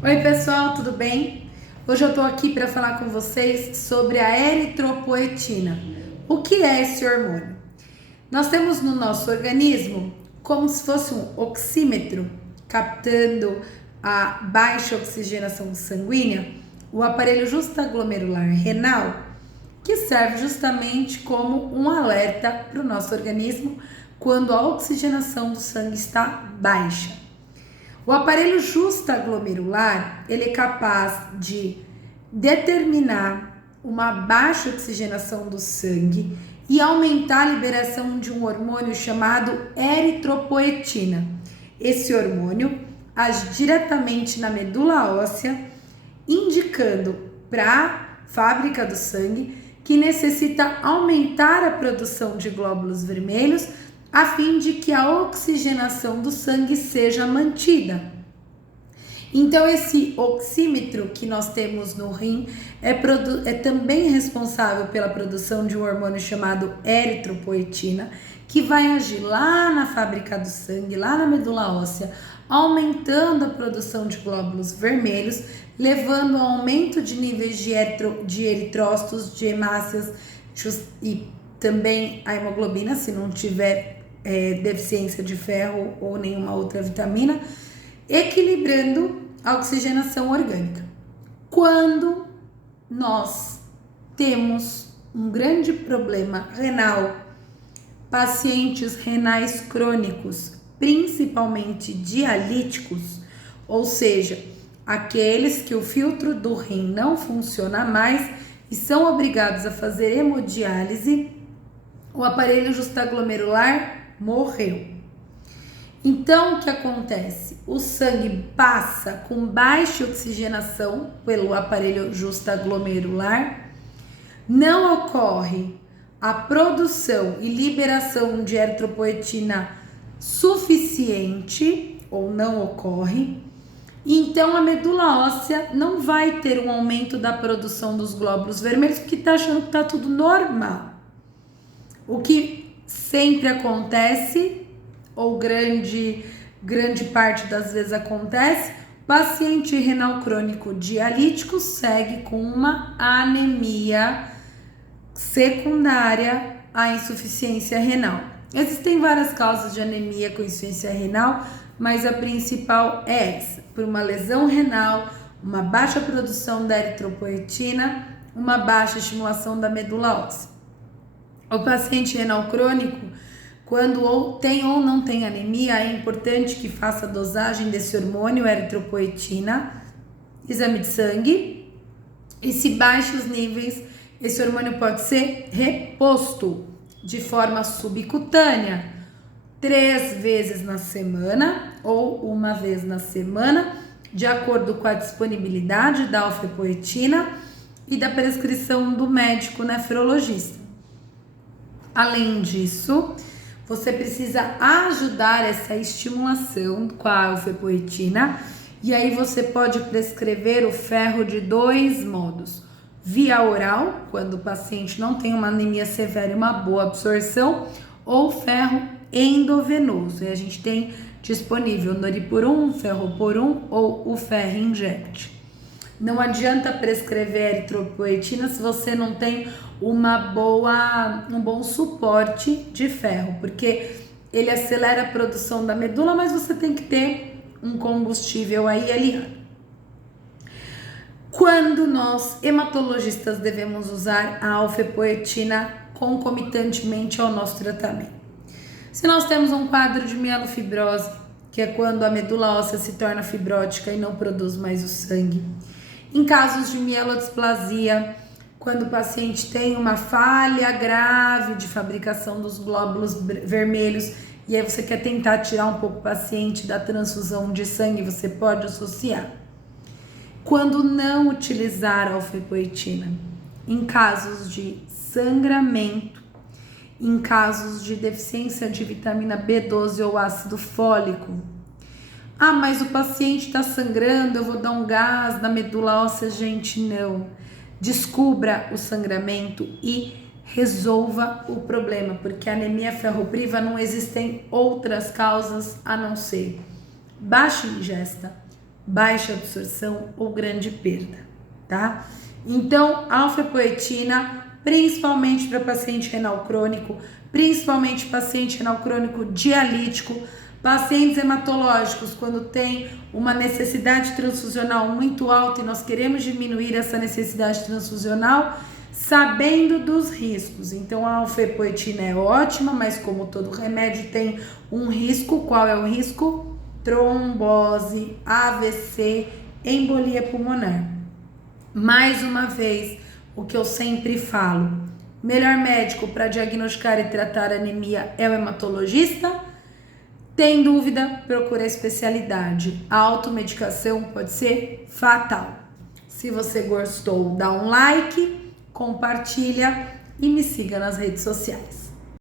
Oi pessoal, tudo bem? Hoje eu tô aqui para falar com vocês sobre a eritropoetina. O que é esse hormônio? Nós temos no nosso organismo como se fosse um oxímetro captando a baixa oxigenação sanguínea, o aparelho justaglomerular renal, que serve justamente como um alerta para o nosso organismo quando a oxigenação do sangue está baixa. O aparelho justaglomerular, ele é capaz de determinar uma baixa oxigenação do sangue e aumentar a liberação de um hormônio chamado eritropoetina. Esse hormônio age diretamente na medula óssea, indicando para a fábrica do sangue que necessita aumentar a produção de glóbulos vermelhos a fim de que a oxigenação do sangue seja mantida. Então, esse oxímetro que nós temos no rim é também responsável pela produção de um hormônio chamado eritropoetina, que vai agir lá na fábrica do sangue, lá na medula óssea, aumentando a produção de glóbulos vermelhos, levando ao aumento de níveis de eritrócitos, de hemácias e também a hemoglobina, se não tiver deficiência de ferro ou nenhuma outra vitamina, equilibrando a oxigenação orgânica. Quando nós temos um grande problema renal, pacientes renais crônicos, principalmente dialíticos, ou seja, aqueles que o filtro do rim não funciona mais e são obrigados a fazer hemodiálise, o aparelho justaglomerular morreu. Então, o que acontece? O sangue passa com baixa oxigenação pelo aparelho justaglomerular, não ocorre a produção e liberação de eritropoetina suficiente, ou não ocorre, então a medula óssea não vai ter um aumento da produção dos glóbulos vermelhos, porque está achando que está tudo normal. O que sempre acontece, ou grande parte das vezes acontece, paciente renal crônico dialítico segue com uma anemia secundária à insuficiência renal. Existem várias causas de anemia com insuficiência renal, mas a principal é essa, por uma lesão renal, uma baixa produção da eritropoetina, uma baixa estimulação da medula óssea. O paciente renal crônico, quando ou tem ou não tem anemia, é importante que faça a dosagem desse hormônio, eritropoetina, exame de sangue, e se baixa os níveis, esse hormônio pode ser reposto de forma subcutânea, 3 vezes na semana ou uma vez na semana, de acordo com a disponibilidade da alfaepoetina e da prescrição do médico nefrologista. Além disso, você precisa ajudar essa estimulação com a alfaepoetina e aí você pode prescrever o ferro de 2 modos. Via oral, quando o paciente não tem uma anemia severa e uma boa absorção, ou ferro endovenoso. E a gente tem disponível Noripurum, Ferroporum ou o ferro inject. Não adianta prescrever eritropoetina se você não tem um bom suporte de ferro, porque ele acelera a produção da medula, mas você tem que ter um combustível aí aliado. Quando nós, hematologistas, devemos usar a alfaepoetina concomitantemente ao nosso tratamento? Se nós temos um quadro de mielofibrose, que é quando a medula óssea se torna fibrótica e não produz mais o sangue. Em casos de mielodisplasia, quando o paciente tem uma falha grave de fabricação dos glóbulos vermelhos e aí você quer tentar tirar um pouco o paciente da transfusão de sangue, você pode associar. Quando não utilizar a alfaepoetina? Em casos de sangramento, em casos de deficiência de vitamina B12 ou ácido fólico. Ah, mas o paciente está sangrando, eu vou dar um gás na medula óssea. Gente, não. Descubra o sangramento e resolva o problema, porque a anemia ferropriva não existem outras causas a não ser baixa ingesta, baixa absorção ou grande perda, tá? Então, alfa-epoetina, principalmente para paciente renal crônico, principalmente paciente renal crônico dialítico, pacientes hematológicos, quando tem uma necessidade transfusional muito alta e nós queremos diminuir essa necessidade transfusional, sabendo dos riscos. Então, a alfa-epoetina é ótima, mas como todo remédio tem um risco. Qual é o risco? Trombose, AVC, embolia pulmonar. Mais uma vez, o que eu sempre falo, melhor médico para diagnosticar e tratar anemia é o hematologista. Tem dúvida? Procura a especialidade. A automedicação pode ser fatal. Se você gostou, dá um like, compartilha e me siga nas redes sociais.